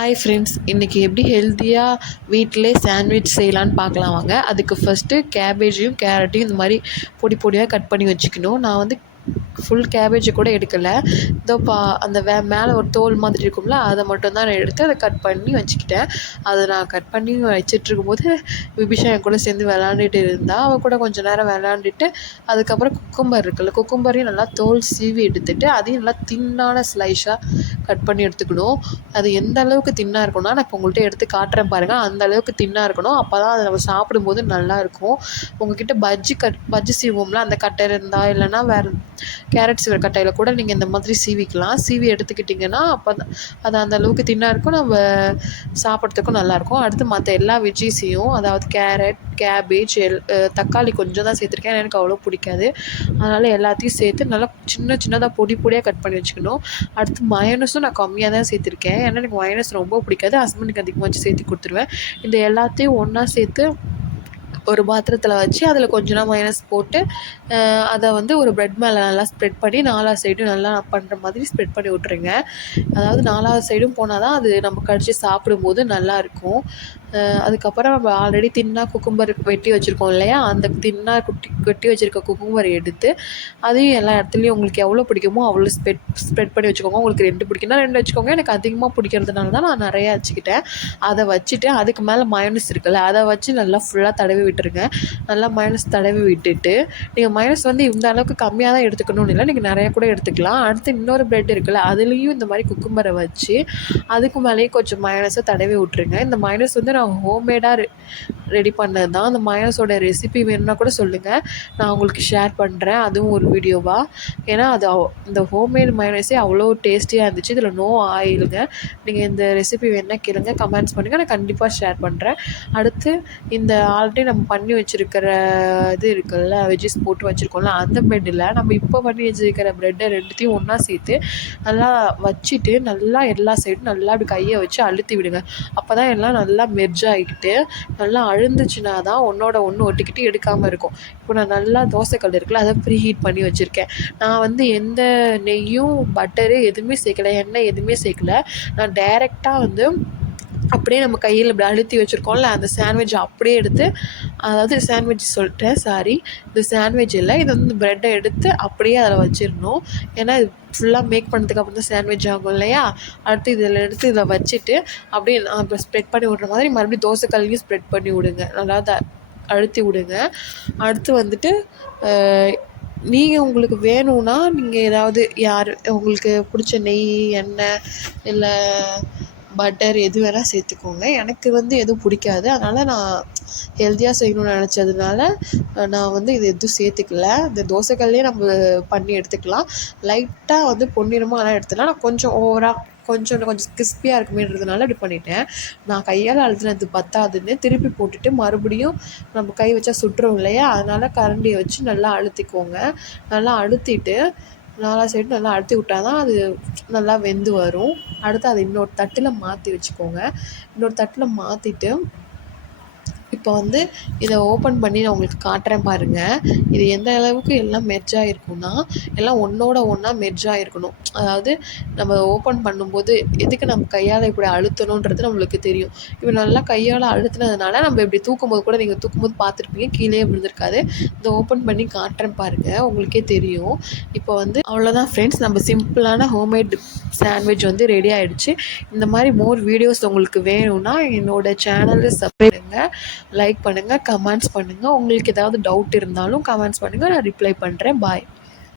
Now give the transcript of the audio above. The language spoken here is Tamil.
ஹாய் ஃப்ரெண்ட்ஸ், இன்றைக்கி எப்படி ஹெல்த்தியாக வீட்டிலே சாண்ட்விச் செய்யலான்னு பார்க்கலாம் வாங்க. அதுக்கு ஃபஸ்ட்டு கேபேஜையும் கேரட்டையும் இந்த மாதிரி பொடி பொடியாக கட் பண்ணி வச்சுக்கணும். நான் வந்து ஃபுல் கேபேஜை கூட எடுக்கலை. இதோ அந்த மேலே ஒரு தோல் மாதிரி இருக்கும்ல, அதை மட்டும் தான் நான் எடுத்து அதை கட் பண்ணி வச்சுக்கிட்டேன். அதை நான் கட் பண்ணி வச்சிட்ருக்கும்போது விபிஷா என் கூட சேர்ந்து விளாண்டுட்டு இருந்தால், அவள் கூட கொஞ்சம் நேரம் விளாண்டுட்டு அதுக்கப்புறம் குக்கும்பர் இருக்குல்ல, குக்கும்பரையும் நல்லா தோல் சீவி எடுத்துகிட்டு அதையும் நல்லா தின்னான ஸ்லைஸாக கட் பண்ணி எடுத்துக்கணும். அது எந்த அளவுக்கு தின்னாக இருக்கணும்னா, நான் இப்போ உங்கள்கிட்ட எடுத்து காட்டுறேன் பாருங்கள். அந்த அளவுக்கு தின்னாக இருக்கணும். அப்போ தான் அதை நம்ம சாப்பிடும்போது நல்லாயிருக்கும். உங்கள்கிட்ட பஜ்ஜி சீவோம்ல, அந்த கட்டை இருந்தால், இல்லைனா வேறு கேரட் சீவுற கட்டையில் கூட நீங்கள் இந்த மாதிரி சீவிக்கலாம். சீவி எடுத்துக்கிட்டிங்கன்னா அப்போ அது அந்த அளவுக்கு தின்னாக இருக்கும், நம்ம சாப்பிட்றதுக்கும் நல்லாயிருக்கும். அடுத்து மற்ற எல்லா வெஜ்ஜீஸையும், அதாவது கேரட், கேபேஜ், தக்காளி கொஞ்சம் தான் சேர்த்துருக்கேன், எனக்கு அவ்வளோ பிடிக்காது. அதனால் எல்லாத்தையும் சேர்த்து நல்லா சின்னதாக பொடி பொடியாக கட் பண்ணி வச்சுக்கணும். அடுத்து மயோனஸும் நான் கம்மியாக தான் சேர்த்துருக்கேன், ஏன்னா எனக்கு மயோனஸ் ரொம்ப பிடிக்காது. ஹஸ்பண்டுக்கு அதிகமாக வச்சு சேர்த்து கொடுத்துருவேன். இந்த எல்லாத்தையும் ஒன்றா சேர்த்து ஒரு பாத்திரத்தில் வச்சு அதில் கொஞ்சமாக மயோனஸ் போட்டு அதை வந்து ஒரு ப்ரெட் மேலே நல்லா ஸ்ப்ரெட் பண்ணி 4 சைடும் நல்லா பண்ணுற மாதிரி ஸ்ப்ரெட் பண்ணி விட்ருங்க. அதாவது 4 சைடும் போனால் தான் அது நம்ம கடிச்சு சாப்பிடும்போது நல்லாயிருக்கும். அதுக்கப்புறம் நம்ம ஆல்ரெடி தின்னாக குக்கும்பர் வெட்டி வச்சுருக்கோம் இல்லையா, அந்த தின்னாக வெட்டி வச்சுருக்க குக்கும்பரை எடுத்து அதையும் எல்லா இடத்துலையும் உங்களுக்கு எவ்வளோ பிடிக்குமோ அவ்வளோ ஸ்ப்ரெட் பண்ணி வச்சுக்கோங்க. உங்களுக்கு 2 பிடிக்குன்னா 2 வச்சுக்கோங்க. எனக்கு அதிகமாக பிடிக்கிறதுனால தான் நான் நிறையா வச்சுக்கிட்டேன். அதை வச்சுட்டு அதுக்கு மேலே மயோனஸ் இருக்குல்ல, அதை வச்சு நல்லா ஃபுல்லாக தடவி விட்டுருங்க. நல்லா மயோனஸ் தடவி விட்டுட்டு, நீங்கள் மயோனஸ் வந்து இந்த அளவுக்கு கம்மியாக தான் எடுத்துக்கணும்னு இல்லை, நீங்கள் நிறையா கூட எடுத்துக்கலாம். அடுத்து இன்னொரு ப்ரெட் இருக்குல்ல, அதுலேயும் இந்த மாதிரி குக்கும்பரை வச்சு அதுக்கு மேலேயும் கொஞ்சம் மயோனஸை தடவி விட்ருங்க. இந்த மயோனஸ் வந்து நான் ஹோம்மேடாக ரெடி பண்ணது தான். அந்த மயோனஸோட ரெசிபி வேணும்னா கூட சொல்லுங்கள், நான் உங்களுக்கு ஷேர் பண்ணுறேன், அதுவும் ஒரு வீடியோவாக. ஏன்னா அது இந்த ஹோம்மேட் மயோனஸே அவ்வளோ டேஸ்டியாக இருந்துச்சு. இதில் நோ ஆயிலுங்க. நீங்கள் இந்த ரெசிபி வேணுன்னா கேளுங்க, கமெண்ட்ஸ் பண்ணுங்கள், நான் கண்டிப்பாக ஷேர் பண்ணுறேன். அடுத்து இந்த ஆல்ரெடி நம்ம பண்ணி வச்சுருக்கிற இது இருக்குல்ல, வெஜ்ஜஸ் போட்டு வச்சுருக்கோம்ல, அந்த ப்ரெட்டில் நம்ம இப்போ பண்ணி வச்சுருக்கிற ப்ரெட்டை 2த்தையும் ஒன்றா சேர்த்து நல்லா வச்சுட்டு நல்லா எல்லா சைடும் நல்லா அப்படி கையை வச்சு அழுத்தி விடுங்க. அப்போ தான் எல்லாம் நல்லா மெர்ஜ் ஆகிக்கிட்டு நல்லா அழுந்துச்சுன்னா தான் ஒன்றோட ஒன்று ஒட்டிக்கிட்டு எடுக்காமல் இருக்கும். இப்போ நான் நல்லா தோசைக்கல் இருக்குல்ல, அதை ப்ரீ ஹீட் பண்ணி வச்சுருக்கேன். நான் வந்து எந்த நெய்யும் பட்டரு எதுவுமே சேர்க்கலை, எண்ணெய் எதுவுமே சேர்க்கல. நான் டைரெக்டாக வந்து அப்படியே நம்ம கையில் இப்படி அழுத்தி வச்சுருக்கோம்ல, அந்த சாண்ட்விட்ச் அப்படியே எடுத்து, அதாவது சாண்ட்விட்ச் சொல்லிட்டேன், சாரி, இது சாண்ட்விட்ச் இல்லை, இது வந்து ப்ரெட்டை எடுத்து அப்படியே அதில் வச்சிடணும். ஏன்னா இது ஃபுல்லாக மேக் பண்ணதுக்கு அப்புறம் தான் சாண்ட்விட்ச் ஆகும் இல்லையா. அடுத்து இதில் எடுத்து இதை வச்சுட்டு அப்படியே இப்போ ஸ்ப்ரெட் பண்ணி விட்ற மாதிரி மறுபடியும் தோசைக்கல்லையும் ஸ்ப்ரெட் பண்ணி விடுங்க, நல்லா அழுத்தி விடுங்க. அடுத்து வந்துட்டு நீங்கள் உங்களுக்கு வேணும்னா நீங்கள் ஏதாவது உங்களுக்கு பிடிச்ச நெய், எண்ணெய் இல்லை பட்டர் எது வேணால் சேர்த்துக்கோங்க. எனக்கு வந்து எதுவும் பிடிக்காது, அதனால் நான் ஹெல்த்தியாக செய்யணும்னு நினச்சதுனால நான் வந்து இது எதுவும் சேர்த்துக்கல. இந்த தோசைக்கல்லையே நம்ம பண்ணி எடுத்துக்கலாம். லைட்டாக வந்து பொன்னிறமாக எல்லாம் எடுத்துக்கலாம். நான் கொஞ்சம் ஓவராக கொஞ்சம் கிறிஸ்பியாக இருக்குமேன்றதுனால இப்படி பண்ணிட்டேன். நான் கையால் அழுத்தினது பத்தாதுன்னு திருப்பி போட்டுட்டு மறுபடியும் நம்ம கை வச்சா சுட்டுறோம் இல்லையா, அதனால் கரண்டியை வச்சு நல்லா அழுத்திக்கோங்க. நல்லா அழுத்திட்டு 4 சைடும் நல்லா அழுத்தி விட்டால் தான் அது நல்லா வெந்து வரும். அடுத்து அதை இன்னொரு தட்டில் மாற்றி வச்சுக்கோங்க. இன்னொரு தட்டில் மாற்றிட்டு இப்போ வந்து இதை ஓப்பன் பண்ணி நான் உங்களுக்கு காட்டுறேன் பாருங்கள். இது எந்த அளவுக்கு எல்லாம் மெர்ஜாக இருக்குன்னா, எல்லாம் ஒன்றோட ஒன்றா மெர்ஜாக இருக்கணும். அதாவது நம்ம ஓப்பன் பண்ணும்போது எதுக்கு நம்ம கையால் இப்படி அழுத்தணுன்றது நம்மளுக்கு தெரியும். இப்போ நல்லா கையால் அழுத்தினதுனால நம்ம இப்படி தூக்கும்போது கூட, நீங்கள் தூக்கும்போது பார்த்துருப்பீங்க, கீழே விழுந்திருக்காது. இதை ஓப்பன் பண்ணி காட்டுறேன் பாருங்கள், உங்களுக்கே தெரியும். இப்போ வந்து அவ்வளோதான் ஃப்ரெண்ட்ஸ், நம்ம சிம்பிளான ஹோம்மேட் சாண்ட்விச் வந்து ரெடி ஆகிடுச்சு. இந்த மாதிரி மோர் வீடியோஸ் உங்களுக்கு வேணும்னா என்னோடய சேனலை சப்ஸ்கிரைப் பண்ணுங்கள், லைக் பண்ணுங்கள், கமெண்ட்ஸ் பண்ணுங்கள். உங்களுக்கு ஏதாவது டவுட் இருந்தாலும் கமெண்ட்ஸ் பண்ணுங்கள், நான் ரிப்ளை பண்ணுறேன். பாய்.